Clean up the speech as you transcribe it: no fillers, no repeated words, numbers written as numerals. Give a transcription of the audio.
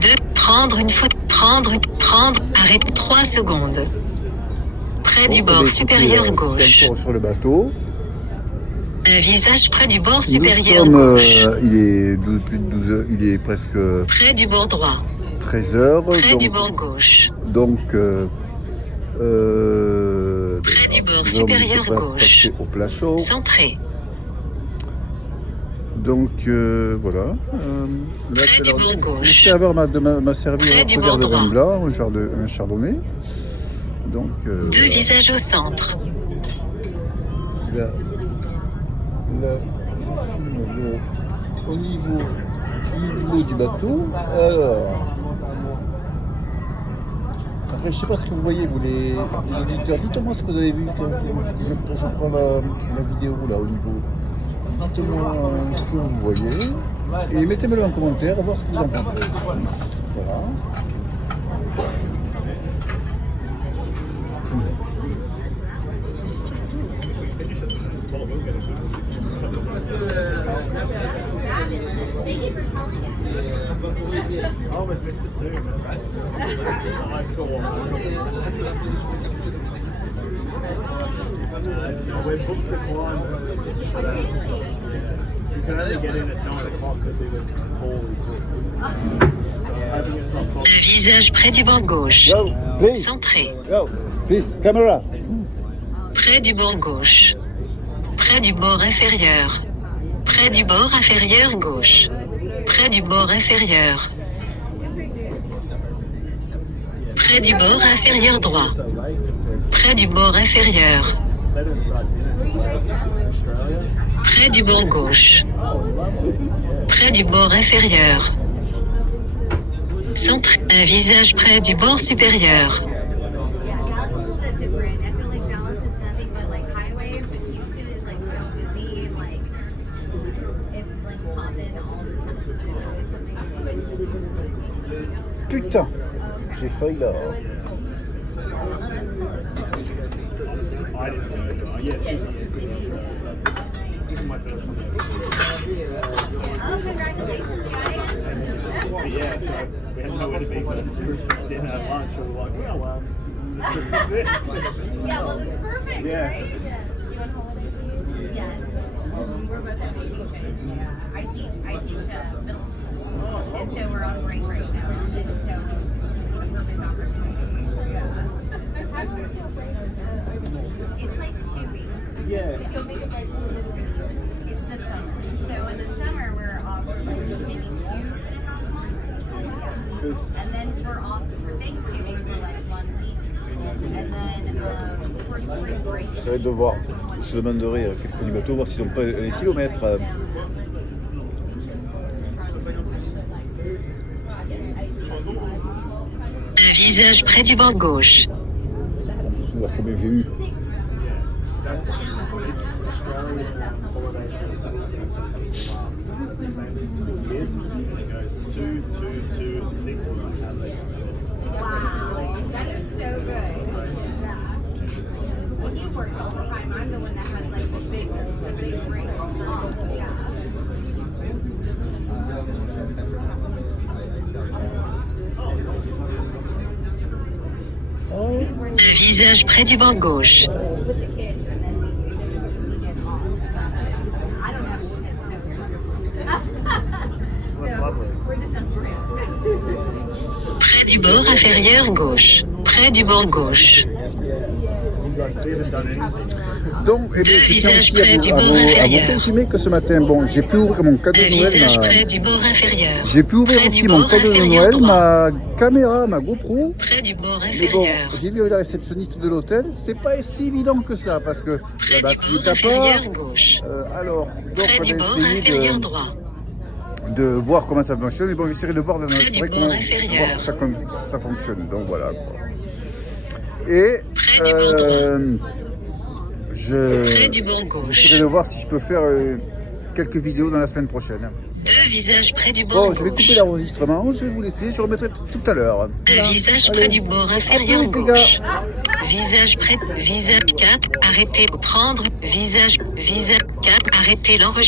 2. Prendre une photo. Prendre. Arrête 3 secondes. Près du bord supérieur gauche. Encore sur le bateau. Un visage près du bord supérieur Nous sommes, gauche. il est plus de 12 heures, il est presque Près du bord droit. 13 heures. Près donc, du bord gauche. Donc, Près du bord nous supérieur allons gauche. passer au plat chaud. Centré. Donc voilà. Là, Près du bord le gauche. serveur m'a servi Près un du verre bord de vin droit. blanc, un chardonnay. Donc, Deux voilà. visages au centre. Là, au niveau du bateau, alors, après je sais pas ce que vous voyez, vous les auditeurs, dites-moi ce que vous avez vu, je prends la vidéo là au niveau, dites-moi ce que vous voyez, et mettez-moi en commentaire, voir ce que vous en pensez. Voilà. I almost missed it too. I saw we're booked to climb. We can only get in at 9 o'clock because we were poorly booked. Un visage près du bord gauche. Yo, please. Centré. Yo, please, camera. Près du bord gauche. Près du bord inférieur. Près du bord inférieur gauche. Près du bord inférieur. Près du bord inférieur droit. Près du bord inférieur. Près du bord gauche. Près du bord inférieur. Centre. Un visage près du bord supérieur. Putain, j'ai failli là. I didn't know. Yes, this is my first time. Oh, congratulations, guys. Yeah, so we had nowhere to be for Christmas dinner, lunch, and we're like, well, Yeah, well, this is perfect, Yeah. right? You on holiday, please? Yes. We're both on vacation. Yeah. I teach middle school, and so we're on break right now, and so this is the perfect opportunity. Yeah. How long is your break? It's like 2 weeks. yeah. It's the summer. So in the summer we're off for like maybe 2.5 months. Yeah. And then we're off for Thanksgiving for like 1 week. And then for spring break. J'essaierai de voir, je demanderai à quelques du bateau, voir s'ils n'ont pas les kilomètres. Un visage près du bord gauche. Je sais voir combien j'ai eu. Wow, that is so good. Yeah. Well, he works all the time. I'm the one that has like the big breaks. Yeah. Un visage près du bord gauche. With the kids, and then we took the weekend off. I don't have kids, so. That's lovely. We're just on break. Près du bord inférieur gauche. Près du bord gauche. We haven't done anything. Donc, eh bien, Deux je tiens visages aussi près du à bord vous inférieur. confirmer que ce matin, bon, j'ai pu ouvrir mon cadeau Un de Noël. visage près du bord inférieur. J'ai pu ouvrir Près aussi du mon bord cadeau de inférieur Noël, droit. ma caméra, ma GoPro. Près du bord Mais bon, inférieur. j'ai vu avec la réceptionniste de l'hôtel, c'est pas si évident que ça, parce que Près la du batterie bord est à inférieur part. gauche. Alors, donc Près on du va bord essayer inférieur droit. de voir comment ça fonctionne. Mais bon, j'essaierai de voir dans Près c'est du vrai bord comment inférieur. voir ça fonctionne. Donc voilà. Quoi. Et Près du bord droit. Près du bord j'essaierai gauche. de voir si je peux faire quelques vidéos dans la semaine prochaine. Deux visages près du bord Bon, je vais couper gauche. l'enregistrement, je vais vous laisser, je remettrai tout à l'heure. Un Voilà. visage Allez. près du bord inférieur À plus, les gars. gauche. Visage près. Visage 4. Arrêtez. Prendre. Visage 4. Arrêtez l'enregistrement.